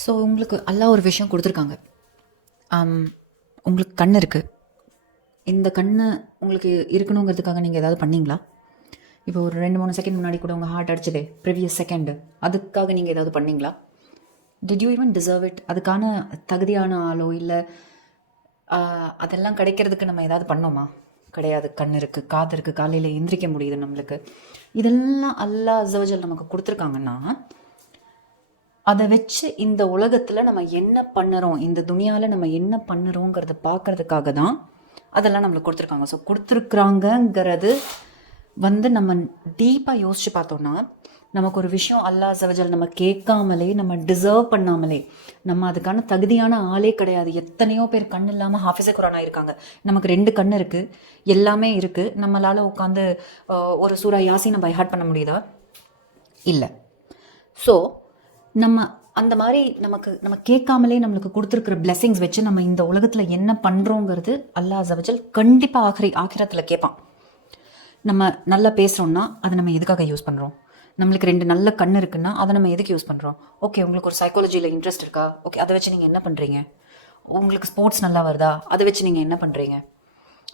So உங்களுக்கு எல்லாம் ஒரு விஷயம் கொடுத்துருக்காங்க. உங்களுக்கு கண் இருக்குது இந்த கண்ணு உங்களுக்கு இருக்கணுங்கிறதுக்காக நீங்கள் ஏதாவது பண்ணீங்களா? இப்போ ஒரு ரெண்டு மூணு செகண்ட் முன்னாடி கூட உங்கள் ஹார்ட் அடிச்சதே ப்ரிவியஸ் செகண்டு அதுக்காக நீங்கள் ஏதாவது பண்ணீங்களா? Did you even deserve it அதுக்கான தகுதியான ஆளோ இல்லை அதெல்லாம் கிடைக்கிறதுக்கு நம்ம ஏதாவது பண்ணோமா? கிடையாது கண் இருக்குது காது இருக்குது காலையில் எந்திரிக்க முடியுது நம்மளுக்கு. இதெல்லாம் அல்லா அசவஜல் நமக்கு கொடுத்துருக்காங்கன்னா அதை வச்சு இந்த உலகத்தில் நம்ம என்ன பண்ணுறோம்? இந்த துணியாவில் நம்ம என்ன பண்ணுறோங்கிறத பார்க்கறதுக்காக தான் அதெல்லாம் நம்மளுக்கு கொடுத்துருக்காங்க. ஸோ கொடுத்துருக்குறாங்கங்கிறது வந்து நம்ம டீப்பாக யோசிச்சு பார்த்தோன்னா நமக்கு ஒரு விஷயம் அல்லாஹ் சவஜல் நம்ம கேட்காமலே நம்ம டிசர்வ் பண்ணாமலே நம்ம அதுக்கான தகுதியான ஆளே கிடையாது. எத்தனையோ பேர் கண் இல்லாமல் ஹாஃபிஸே குரான் ஆயிருக்காங்க. நமக்கு ரெண்டு கண் இருக்குது எல்லாமே இருக்குது நம்மளால் உட்காந்து ஒரு சூறா யாசி நம்ம ஹார்ட் பண்ண முடியுதா? இல்லை. ஸோ நம்ம அந்த மாதிரி நமக்கு நம்ம கேட்காமலே நம்மளுக்கு கொடுத்துருக்குற பிளெஸிங்ஸ் வச்சு நம்ம இந்த உலகத்தில் என்ன பண்ணுறோங்கிறது அல்லாஹ் ஜவஜல் கண்டிப்பாக ஆகிரி ஆகிரத்தில் கேட்பான். நம்ம நல்லா பேசுகிறோம்னா அதை நம்ம எதுக்காக யூஸ் பண்ணுறோம் நம்மளுக்கு ரெண்டு நல்ல கண் இருக்குன்னா அதை நம்ம எதுக்கு யூஸ் பண்ணுறோம் ஓகே உங்களுக்கு ஒரு சைக்காலஜியில் இன்ட்ரெஸ்ட் இருக்கா? ஓகே அதை வச்சு நீங்கள் என்ன பண்ணுறீங்க உங்களுக்கு ஸ்போர்ட்ஸ் நல்லா வருதா? அதை வச்சு நீங்கள் என்ன பண்ணுறீங்க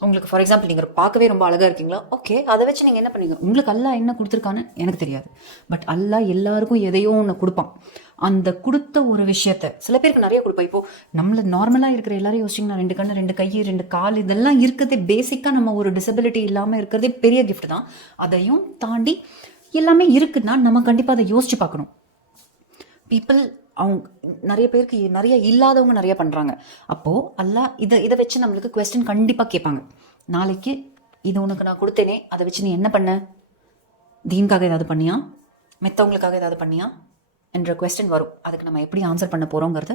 உங்களுக்கு ஃபார் எக்ஸாம்பிள் நீங்கள் பார்க்கவே ரொம்ப அழகாக இருக்கீங்களா? ஓகே அதை வச்சு நீங்கள் என்ன பண்ணீங்க? உங்களுக்கு அல்லா என்ன கொடுத்துருக்கான்னு எனக்கு தெரியாது. பட் அல்லாஹ் எல்லாருக்கும் எதையோ ஒன்று கொடுப்பான். அந்த கொடுத்த ஒரு விஷயத்த சில பேருக்கு நிறைய கொடுப்பா இப்போ நம்மள நார்மலாக இருக்கிற எல்லாரும் யோசிச்சிங்கன்னா ரெண்டு கண்ணு ரெண்டு கை ரெண்டு கால் இதெல்லாம் இருக்கிறதே பேசிக்காக நம்ம ஒரு டிசபிலிட்டி இல்லாமல் இருக்கிறதே பெரிய கிஃப்ட் தான். அதையும் தாண்டி எல்லாமே இருக்குன்னா நம்ம கண்டிப்பாக அதை யோசிச்சு பார்க்கணும். பீப்புள் அவங்க நிறைய பேருக்கு நிறைய இல்லாதவங்க நிறைய பண்ணுறாங்க அப்போது அல்லா இதை இதை வச்சு நம்மளுக்கு கொஸ்டின் கண்டிப்பாக கேட்பாங்க. நாளைக்கு இது உனக்கு நான் கொடுத்தேனே அதை வச்சு நீ என்ன பண்ண? தீன்காக ஏதாவது பண்ணியா? மெத்தவங்களுக்காக ஏதாவது பண்ணியா? என்ற கொஸ்டின் வரும். அதுக்கு நம்ம எப்படி ஆன்சர் பண்ண போகிறோங்கிறத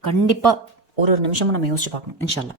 கண்டிப்பாக ஒரு ஒரு நிமிஷமும் நம்ம யோசிச்சு பார்க்கணும் இன்ஷால்லா